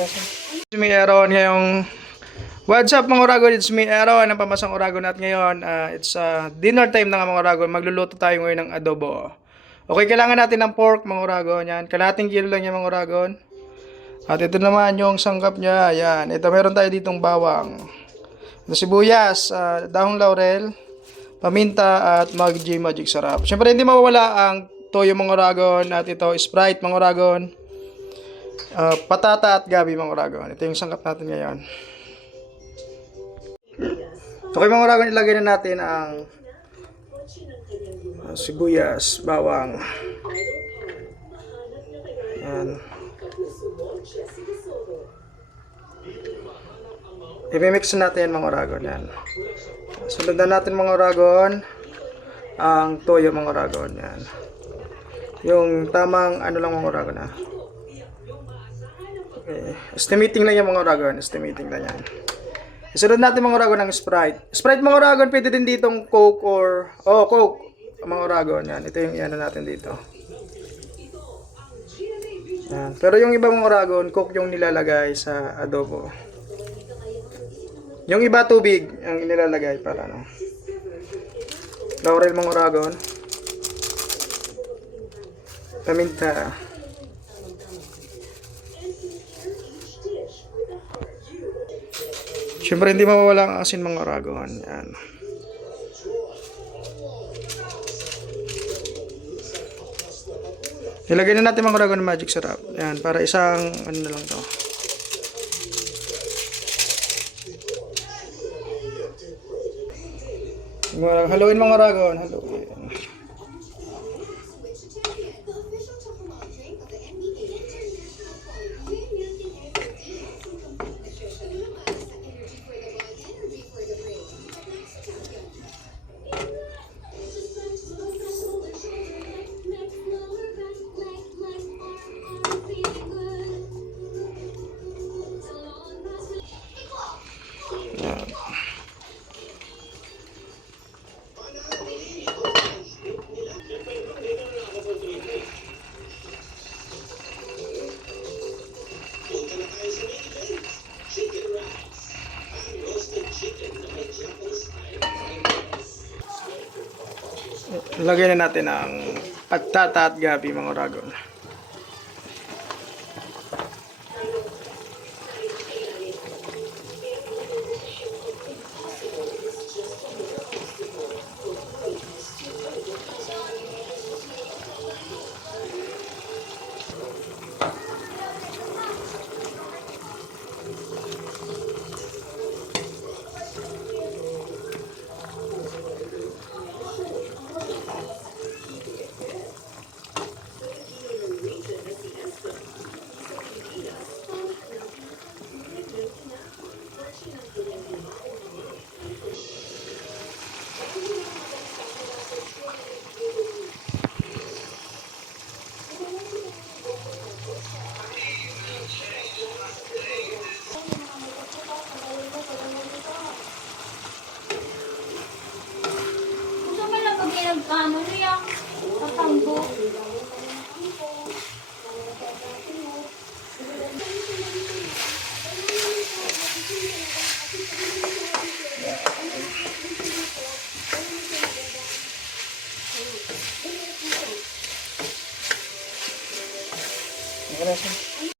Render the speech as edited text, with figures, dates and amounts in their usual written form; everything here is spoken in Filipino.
It's me Aaron ngayong what's up mga Oragon, it's me Aaron ang pamasang Oragon at ngayon it's dinner time na nga mga Oragon. Magluluto tayo ngayon ng adobo. Okay, kailangan natin ng pork mga Oragon. Yan, kalahating kilo lang yan mga Oragon. At ito naman yung sangkap niya. Yan, ito meron tayo ditong bawang. Ito sibuyas, dahong laurel, paminta at magic sarap. Siyempre hindi mawawala ang toyo mga Oragon at ito Sprite mga Oragon. Patata at gabi mga Oragon. Ito yung sangkap natin ngayon. Okay mga Oragon, ilagay na natin ang sibuyas, bawang. Yan. I-mix natin mga Oragon. Yan. Sunod na natin mga Oragon ang toyo mga Oragon. Yan. Yung tamang ano lang mga Oragon ha. Okay. Estimating lang yung mga Oragon. Estimating lang yan. Isunod natin mga Oragon ng Sprite. Sprite mga Oragon, pwede din ditong Coke or Coke mga Oragon. Yan. Ito yung iano natin dito. Yan. Pero yung iba mga Oragon, Coke yung nilalagay sa adobo. Yung iba tubig ang nilalagay para ano. Laurel mga Oragon. Paminta. Siyempre hindi mawawala ang asin mga Oragon. Yan. Ilagay na natin mga Oragon ng magic sarap. Yan, para isang ano na lang to. Haluin mga Oragon, haluin. Lagyan na natin ang patata at gabi mga Oragon. Ano niya? Tatambo. Gracias.